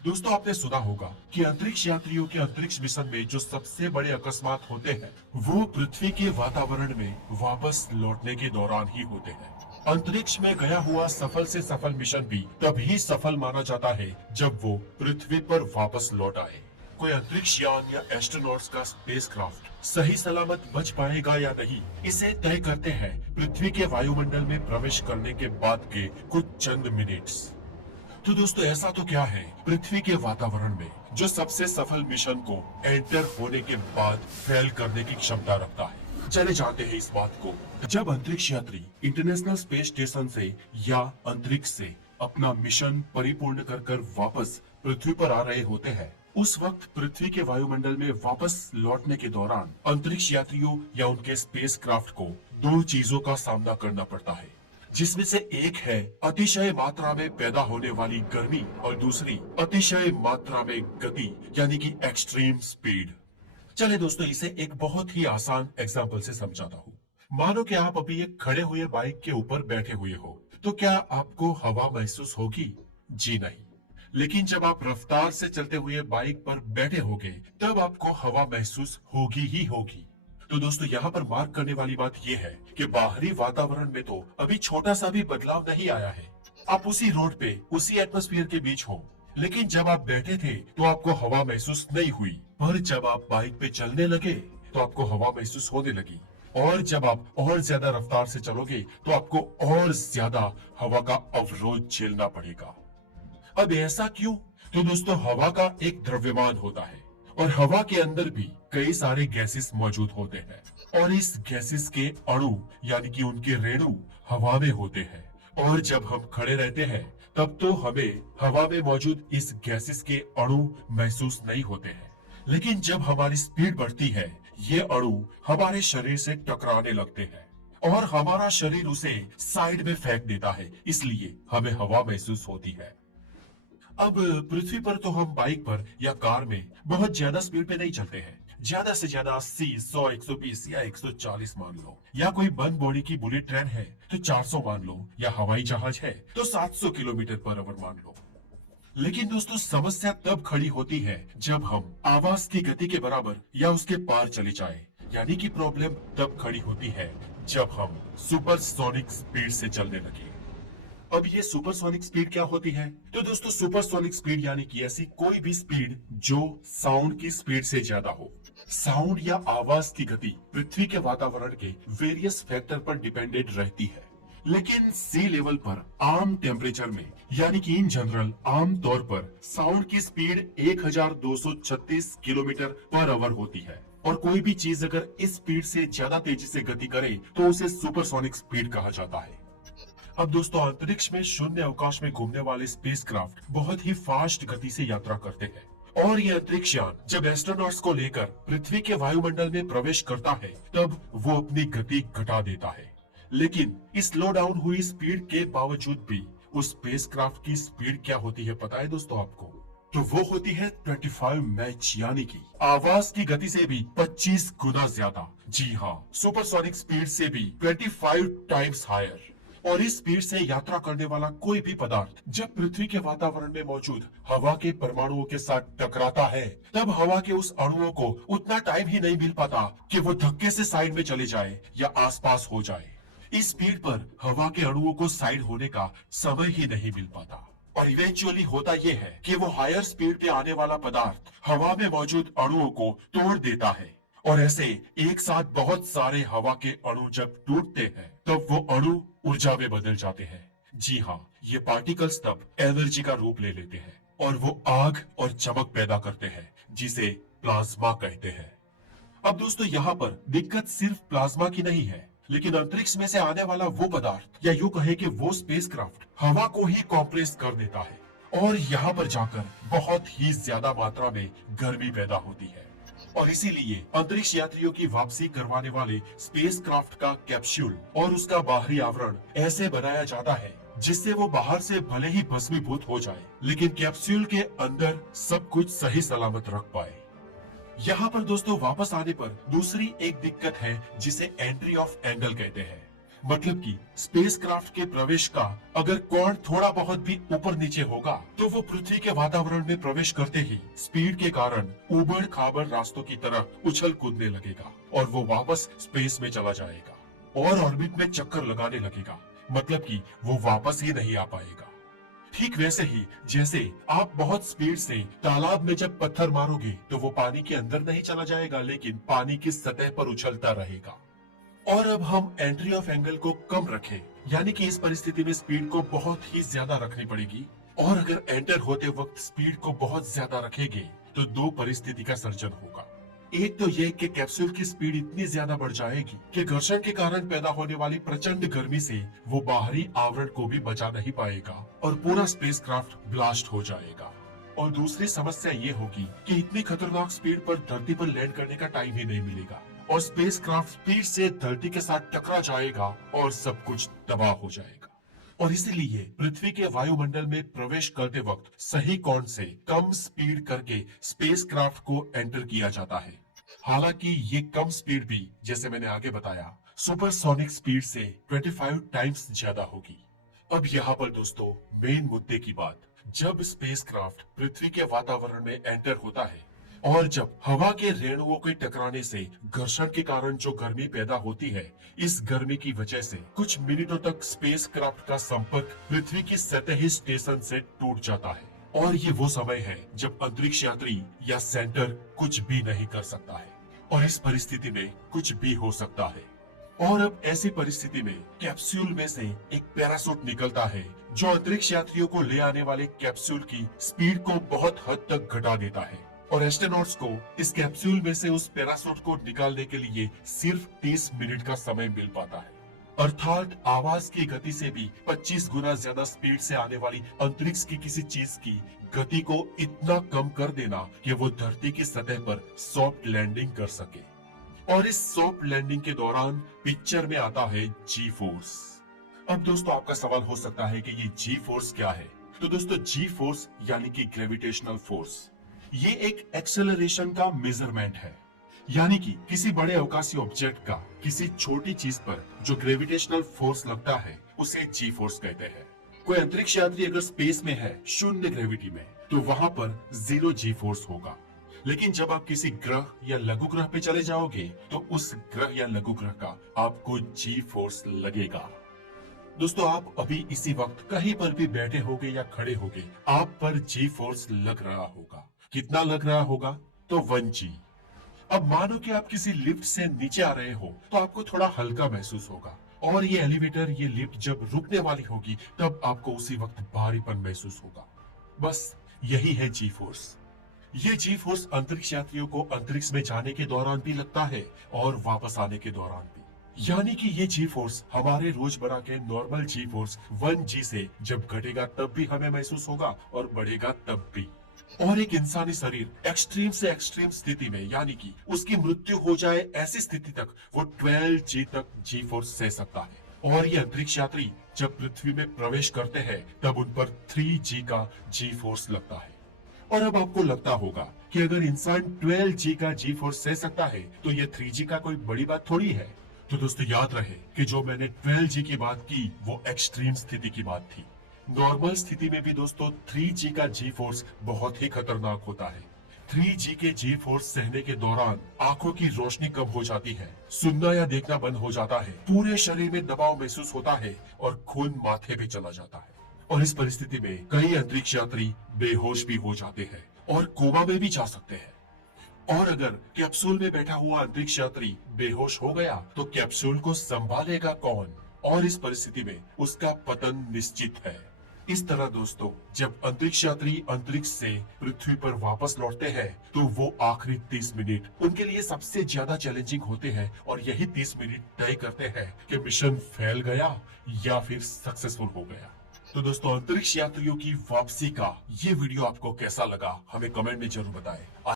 दोस्तों आपने सुना होगा कि अंतरिक्ष यात्रियों के अंतरिक्ष मिशन में जो सबसे बड़े अकस्मात होते हैं वो पृथ्वी के वातावरण में वापस लौटने के दौरान ही होते हैं। अंतरिक्ष में गया हुआ सफल से सफल मिशन भी तभी सफल माना जाता है जब वो पृथ्वी पर वापस लौट आए। कोई अंतरिक्ष यान या एस्ट्रोनॉट्स का स्पेसक्राफ्ट सही सलामत बच पाएगा या नहीं, इसे तय करते हैं पृथ्वी के वायुमंडल में प्रवेश करने के बाद के कुछ चंद मिनट्स। तो दोस्तों ऐसा तो क्या है पृथ्वी के वातावरण में जो सबसे सफल मिशन को एंटर होने के बाद फेल करने की क्षमता रखता है। चले जानते हैं इस बात को। जब अंतरिक्ष यात्री इंटरनेशनल स्पेस स्टेशन से या अंतरिक्ष से अपना मिशन परिपूर्ण कर वापस पृथ्वी पर आ रहे होते हैं, उस वक्त पृथ्वी के वायुमंडल में वापस लौटने के दौरान अंतरिक्ष यात्रियों या उनके स्पेसक्राफ्ट को दो चीजों का सामना करना पड़ता है, जिसमें से एक है अतिशय मात्रा में पैदा होने वाली गर्मी और दूसरी अतिशय मात्रा में गति यानी कि एक्सट्रीम स्पीड। चले दोस्तों इसे एक बहुत ही आसान एग्जाम्पल से समझाता हूँ। मानो कि आप अभी एक खड़े हुए बाइक के ऊपर बैठे हुए हो, तो क्या आपको हवा महसूस होगी? जी नहीं। लेकिन जब आप रफ्तार से चलते हुए बाइक पर बैठे होगे तब आपको हवा महसूस होगी ही होगी। तो दोस्तों यहाँ पर मार्क करने वाली बात यह है कि बाहरी वातावरण में तो अभी छोटा सा भी बदलाव नहीं आया है। आप उसी रोड पे उसी एटमॉस्फेयर के बीच हो, लेकिन जब आप बैठे थे तो आपको हवा महसूस नहीं हुई, पर जब आप बाइक पे चलने लगे तो आपको हवा महसूस होने लगी, और जब आप और ज्यादा रफ्तार से चलोगे तो आपको और ज्यादा हवा का अवरोध झेलना पड़ेगा। अब ऐसा क्यों? तो दोस्तों हवा का एक द्रव्यमान होता है और हवा के अंदर भी कई सारे गैसेस मौजूद होते हैं, और इस गैसेस के अणु यानी कि उनके रेणु हवा में होते हैं, और जब हम खड़े रहते हैं तब तो हमें हवा में मौजूद इस गैसेस के अणु महसूस नहीं होते हैं, लेकिन जब हमारी स्पीड बढ़ती है ये अणु हमारे शरीर से टकराने लगते हैं और हमारा शरीर उसे साइड में फेंक देता है, इसलिए हमें हवा महसूस होती है। अब पृथ्वी पर तो हम बाइक पर या कार में बहुत ज्यादा स्पीड पे नहीं चलते हैं, ज्यादा से ज्यादा 80, 100, 120 या 140 मान लो, या कोई बंद बॉडी की बुलेट ट्रेन है तो 400 मान लो, या हवाई जहाज है तो 700 किलोमीटर पर आवर मान लो। लेकिन दोस्तों समस्या तब खड़ी होती है जब हम आवाज की गति के बराबर या उसके पार चले जाए, यानी कि प्रॉब्लम तब खड़ी होती है जब हम सुपरसोनिक स्पीड से चलने लगे। अब ये सुपरसोनिक स्पीड क्या होती है? तो दोस्तों सुपरसोनिक स्पीड यानी कि ऐसी कोई भी स्पीड जो साउंड की स्पीड से ज्यादा हो। साउंड या आवाज की गति पृथ्वी के वातावरण के वेरियस फैक्टर पर डिपेंडेंट रहती है, लेकिन सी लेवल पर आम टेम्परेचर में यानी कि इन जनरल आम तौर पर साउंड की स्पीड 1236 किलोमीटर पर आवर होती है, और कोई भी चीज अगर इस स्पीड से ज्यादा तेजी से गति करे तो उसे सुपरसोनिक स्पीड कहा जाता है। अब दोस्तों अंतरिक्ष में शून्य अवकाश में घूमने वाले स्पेसक्राफ्ट बहुत ही फास्ट गति से यात्रा करते हैं, और ये अंतरिक्ष यान जब एस्ट्रोनॉट्स को लेकर पृथ्वी के वायुमंडल में प्रवेश करता है तब वो अपनी गति घटा देता है, लेकिन इस स्लो डाउन हुई स्पीड के बावजूद भी उस स्पेसक्राफ्ट की स्पीड क्या होती है पता है दोस्तों आपको? तो वो होती है 25 मैच यानी कि आवाज की गति से भी 25 गुना ज्यादा। जी हाँ, सुपरसोनिक स्पीड से भी 25 टाइम्स हायर। और इस स्पीड से यात्रा करने वाला कोई भी पदार्थ जब पृथ्वी के वातावरण में मौजूद हवा के परमाणुओं के साथ टकराता है तब हवा के उस अणुओं को उतना टाइम ही नहीं मिल पाता कि वो धक्के से साइड में चले जाए या आसपास हो जाए। इस स्पीड पर हवा के अणुओं को साइड होने का समय ही नहीं मिल पाता, और इवेंचुअली होता यह है कि वो हायर स्पीड पे आने वाला पदार्थ हवा में मौजूद अणुओं को तोड़ देता है, और ऐसे एक साथ बहुत सारे हवा के अणु जब टूटते हैं तब वो अणु ऊर्जा में बदल जाते हैं। जी हाँ, ये पार्टिकल्स तब एनर्जी का रूप ले लेते हैं और वो आग और चमक पैदा करते हैं जिसे प्लाज्मा कहते हैं। अब दोस्तों यहाँ पर दिक्कत सिर्फ प्लाज्मा की नहीं है, लेकिन अंतरिक्ष में से आने वाला वो पदार्थ या यूं कहे कि वो स्पेसक्राफ्ट हवा को ही कॉम्प्रेस कर देता है, और यहाँ पर जाकर बहुत ही ज्यादा मात्रा में गर्मी पैदा होती है, और इसीलिए अंतरिक्ष यात्रियों की वापसी करवाने वाले स्पेसक्राफ्ट का कैप्सूल और उसका बाहरी आवरण ऐसे बनाया जाता है जिससे वो बाहर से भले ही भस्मीभूत हो जाए, लेकिन कैप्सूल के अंदर सब कुछ सही सलामत रख पाए। यहाँ पर दोस्तों वापस आने पर दूसरी एक दिक्कत है जिसे एंट्री ऑफ एंगल कहते हैं। मतलब कि स्पेसक्राफ्ट के प्रवेश का अगर कोण थोड़ा बहुत भी ऊपर नीचे होगा तो वो पृथ्वी के वातावरण में प्रवेश करते ही स्पीड के कारण उबड़ खाबड़ रास्तों की तरफ उछल कूदने लगेगा और वो वापस स्पेस में चला जाएगा और ऑर्बिट में चक्कर लगाने लगेगा। मतलब कि वो वापस ही नहीं आ पाएगा। ठीक वैसे ही जैसे आप बहुत स्पीड से तालाब में जब पत्थर मारोगे तो वो पानी के अंदर नहीं चला जाएगा, लेकिन पानी की सतह पर उछलता रहेगा। और अब हम एंट्री ऑफ एंगल को कम रखें, यानी कि इस परिस्थिति में स्पीड को बहुत ही ज्यादा रखनी पड़ेगी। और अगर एंटर होते वक्त स्पीड को बहुत ज्यादा रखेंगे तो दो परिस्थिति का सर्जन होगा। एक तो ये कि कैप्सूल की स्पीड इतनी ज्यादा बढ़ जाएगी कि घर्षण के कारण पैदा होने वाली प्रचंड गर्मी से वो बाहरी आवरण को भी बचा नहीं पाएगा और पूरा स्पेसक्राफ्ट ब्लास्ट हो जाएगा। और दूसरी समस्या ये होगी कि इतनी खतरनाक स्पीड पर धरती पर लैंड करने का टाइम ही नहीं मिलेगा और स्पेसक्राफ्ट स्पीड से धरती के साथ टकरा जाएगा और सब कुछ तबाह हो जाएगा। और इसीलिए पृथ्वी के वायुमंडल में प्रवेश करते वक्त सही कोण से कम स्पीड करके स्पेसक्राफ्ट को एंटर किया जाता है। हालांकि ये कम स्पीड भी, जैसे मैंने आगे बताया, सुपरसोनिक स्पीड से 25 टाइम्स ज्यादा होगी। अब यहाँ पर दोस्तों मेन मुद्दे की बात, जब स्पेसक्राफ्ट पृथ्वी के वातावरण में एंटर होता है और जब हवा के रेणुओं के टकराने से घर्षण के कारण जो गर्मी पैदा होती है, इस गर्मी की वजह से कुछ मिनटों तक स्पेसक्राफ्ट का संपर्क पृथ्वी की सतही स्टेशन से टूट जाता है। और ये वो समय है जब अंतरिक्ष यात्री या सेंटर कुछ भी नहीं कर सकता है और इस परिस्थिति में कुछ भी हो सकता है। और अब ऐसी परिस्थिति में कैप्सूल में से एक पैराशूट निकलता है जो अंतरिक्ष यात्रियों को ले आने वाले कैप्सूल की स्पीड को बहुत हद तक घटा देता है और एस्ट्रोनॉट्स को इस कैप्सूल में से उस पैराशूट को निकालने के लिए सिर्फ 30 मिनट का समय मिल पाता है। अर्थात आवाज की गति से भी 25 गुना ज्यादा स्पीड से आने वाली अंतरिक्ष की किसी चीज की गति को इतना कम कर देना कि वो धरती की सतह पर सॉफ्ट लैंडिंग कर सके। और इस सॉफ्ट लैंडिंग के दौरान पिक्चर में आता है जी फोर्स। अब दोस्तों आपका सवाल हो सकता है कि ये जी फोर्स क्या है। तो दोस्तों जी फोर्स यानी कि ग्रेविटेशनल फोर्स, ये एक एक्सेलरेशन का मेजरमेंट है, यानी कि किसी बड़े अवकाशी ऑब्जेक्ट का किसी छोटी चीज पर जो ग्रेविटेशनल फोर्स लगता है उसे जी फोर्स कहते हैं। कोई अंतरिक्ष यात्री अगर स्पेस में है शून्य ग्रेविटी में तो वहां पर 0 जी फोर्स होगा, लेकिन जब आप किसी ग्रह या लघु ग्रह पे चले जाओगे तो उस ग्रह या लघु ग्रह का आपको जी फोर्स लगेगा। दोस्तों आप अभी इसी वक्त कहीं पर भी बैठे होगे या खड़े होगे, आप पर जी फोर्स लग रहा होगा। कितना लग रहा होगा? तो 1 जी। अब मानो कि आप किसी लिफ्ट से नीचे आ रहे हो तो आपको थोड़ा हल्का महसूस होगा और ये एलिवेटर, ये लिफ्ट जब रुकने वाली होगी तब आपको उसी वक्त भारीपन महसूस होगा। बस यही है जी फोर्स। ये जी फोर्स अंतरिक्ष यात्रियों को अंतरिक्ष में जाने के दौरान भी लगता है और वापस आने के दौरान भी। यानी कि ये जी फोर्स हमारे रोजमर्रा के नॉर्मल जी फोर्स 1 जी से जब घटेगा तब भी हमें महसूस होगा और बढ़ेगा तब भी। और एक इंसानी शरीर एक्सट्रीम से एक्सट्रीम स्थिति में, यानी कि उसकी मृत्यु हो जाए ऐसी स्थिति तक वो 12 जी तक जी फोर्स सह सकता है। और ये अंतरिक्ष यात्री जब पृथ्वी में प्रवेश करते हैं तब उन पर 3 जी का जी फोर्स लगता है। और अब आपको लगता होगा कि अगर इंसान 12 जी का जी फोर्स सह सकता है तो ये 3 जी का कोई बड़ी बात थोड़ी है। तो दोस्तों याद रहे कि जो मैंने 12 जी की बात की वो एक्सट्रीम स्थिति की बात थी। नॉर्मल स्थिति में भी दोस्तों 3 जी का जी फोर्स बहुत ही खतरनाक होता है। 3 जी के जी फोर्स सहने के दौरान आंखों की रोशनी कम हो जाती है, सुनना या देखना बंद हो जाता है, पूरे शरीर में दबाव महसूस होता है और खून माथे पे चला जाता है। और इस परिस्थिति में कई अंतरिक्ष यात्री बेहोश भी हो जाते हैं और कोमा में भी जा सकते हैं। और अगर कैप्सूल में बैठा हुआ अंतरिक्ष यात्री बेहोश हो गया तो कैप्सूल को संभालेगा कौन? और इस परिस्थिति में उसका पतन निश्चित है। इस तरह दोस्तों जब अंतरिक्ष यात्री अंतरिक्ष से पृथ्वी पर वापस लौटते हैं तो वो आखिरी 30 मिनट उनके लिए सबसे ज्यादा चैलेंजिंग होते हैं और यही 30 मिनट तय करते हैं कि मिशन फेल गया या फिर सक्सेसफुल हो गया। तो दोस्तों अंतरिक्ष यात्रियों की वापसी का ये वीडियो आपको कैसा लगा हमें कमेंट में जरूर बताएं।